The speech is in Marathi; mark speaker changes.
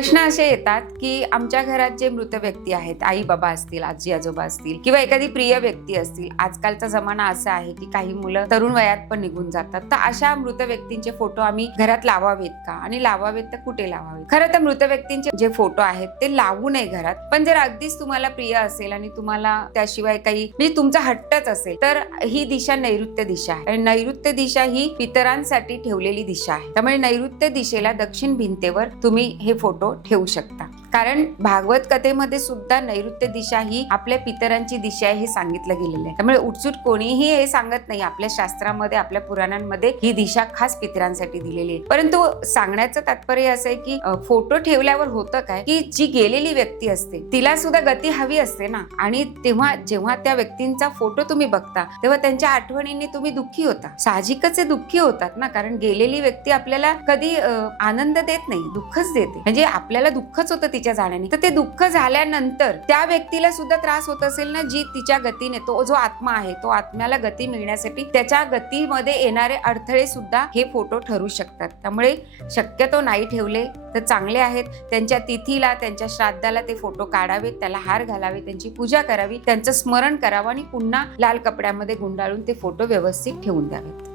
Speaker 1: प्रश्न असे येतात की आमच्या घरात जे मृत व्यक्ती आहेत आई बाबा असतील आजी आजोबा असतील किंवा एखादी प्रिय व्यक्ती असतील आजकालचा जमाना असा आहे की काही मुलं तरुण वयात पण निघून जातात. तर अशा मृत व्यक्तींचे फोटो आम्ही घरात लावावेत का? आणि लावावेत तर कुठे लावावेत? खरं तर मृत व्यक्तींचे जे फोटो आहेत ते लावू नये घरात. पण जर अगदीच तुम्हाला प्रिय असेल आणि तुम्हाला त्याशिवाय काही म्हणजे तुमचा हट्टच असेल तर ही दिशा नैऋत्य दिशा आहे. आणि नैऋत्य दिशा ही पितरांसाठी ठेवलेली दिशा आहे. त्यामुळे नैऋत्य दिशेला दक्षिण भिंतेवर तुम्ही हे फोटो ठेवू शकता. कारण भागवत कथेमध्ये सुद्धा नैऋत्य दिशा ही आपल्या पितरांची दिशा आहे हे सांगितलं गेलेलं आहे. त्यामुळे उठसूट कोणीही हे सांगत नाही. आपल्या शास्त्रामध्ये आपल्या पुराणांमध्ये ही दिशा खास पितरांसाठी दिलेली आहे. परंतु सांगण्याचं तात्पर्य असं आहे की फोटो ठेवल्यावर होतं काय की जी गेलेली व्यक्ती असते तिला सुद्धा गती हवी असते ना. आणि तेव्हा जेव्हा त्या व्यक्तींचा फोटो तुम्ही बघता तेव्हा त्यांच्या आठवणींनी तुम्ही दुःखी होता. साहजिकच हे दुःखी होतात ना. कारण गेलेली व्यक्ती आपल्याला कधी आनंद देत नाही दुःखच देते. म्हणजे आपल्याला दुःखच होतं तिच्या जाण्याने. तर ते दुःख झाल्यानंतर त्या व्यक्तीला सुद्धा त्रास होत असेल ना जी तिच्या गतीने तो जो आत्मा आहे तो आत्म्याला गती मिळण्यासाठी त्याच्या गतीमध्ये येणारे अडथळे सुद्धा हे फोटो ठरू शकतात. त्यामुळे शक्यतो नाही ठेवले तर चांगले आहेत. त्यांच्या तिथीला त्यांच्या श्राद्धाला ते फोटो काढावेत त्याला हार घालावे त्यांची पूजा करावी त्यांचं स्मरण करावं आणि पुन्हा लाल कपड्यामध्ये गुंडाळून ते फोटो व्यवस्थित ठेवून द्यावेत.